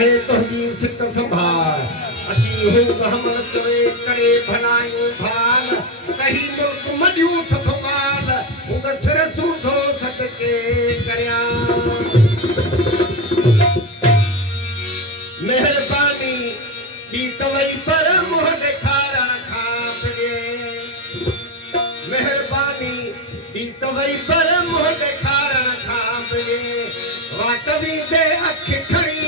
चाहे तुझी सिक संभाल अची हो हमल चवे करे भलायूं भाल कही मुल्क मडियूं सब माल उग सिर सूधो सदके करया मेहरबानी दी तवई पर मोह ॾेखारण खां बिगे मेहरबानी दी तवई पर मोह ॾेखारण खां बिगे वाट भी दे अख खणी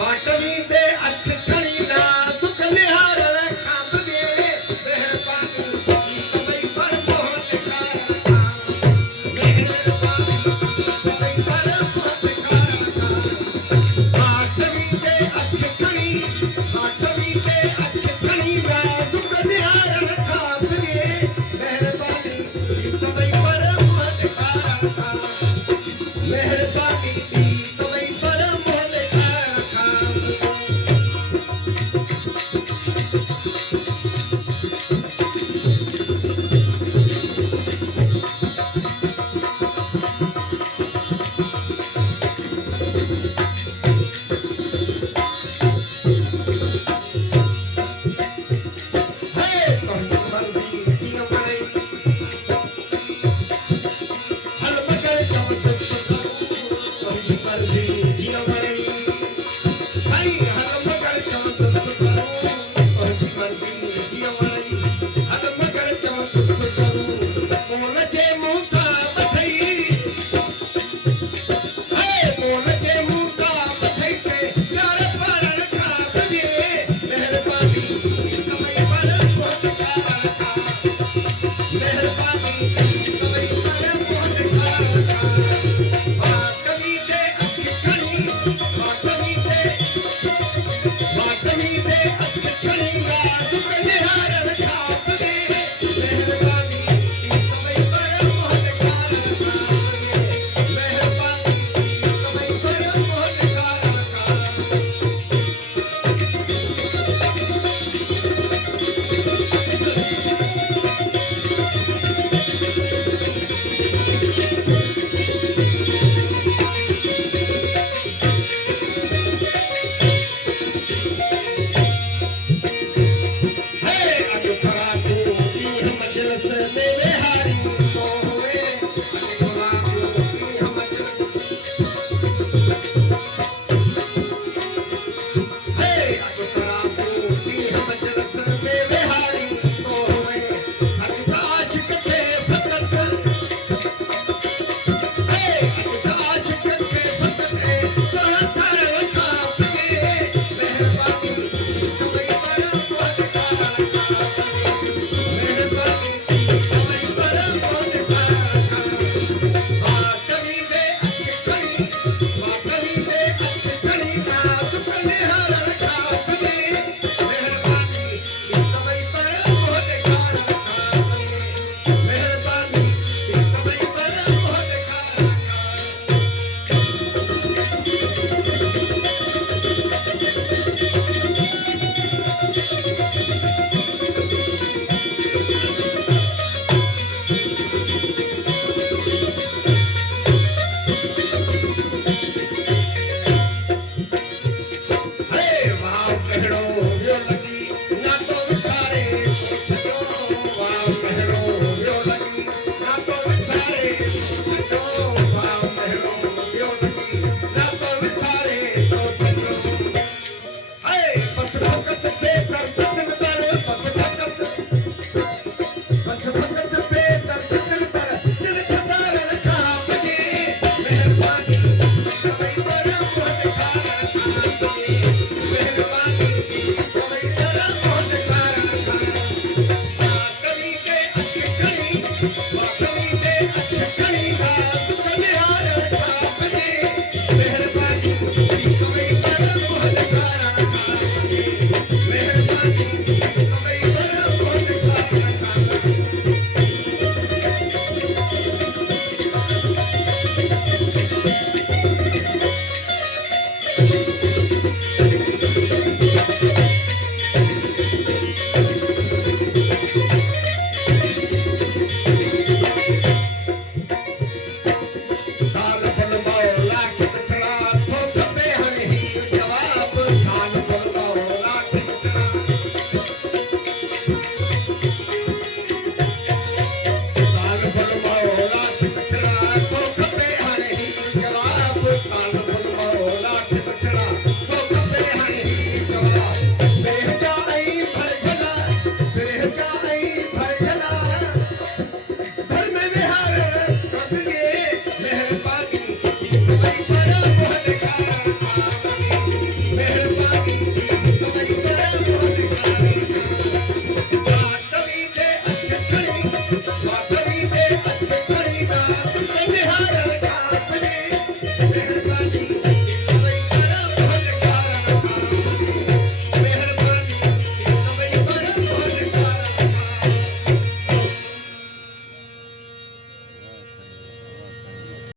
वाट भी दे अख खणी ना दुख निहारण खां बिगे मेहरबानी दी तवई पर मोह ॾेखारण खां मेहरबानी दी तवई पर मोह ॾेखारण खां वाट भी दे अख खणी वाट भी दे अख खणी ना दुख निहारण खां बिगे मेहरबानी दी तवई पर मोह ॾेखारण खां मेहरबानी दी तवई पर मोह ॾेखारण खां फिर मैं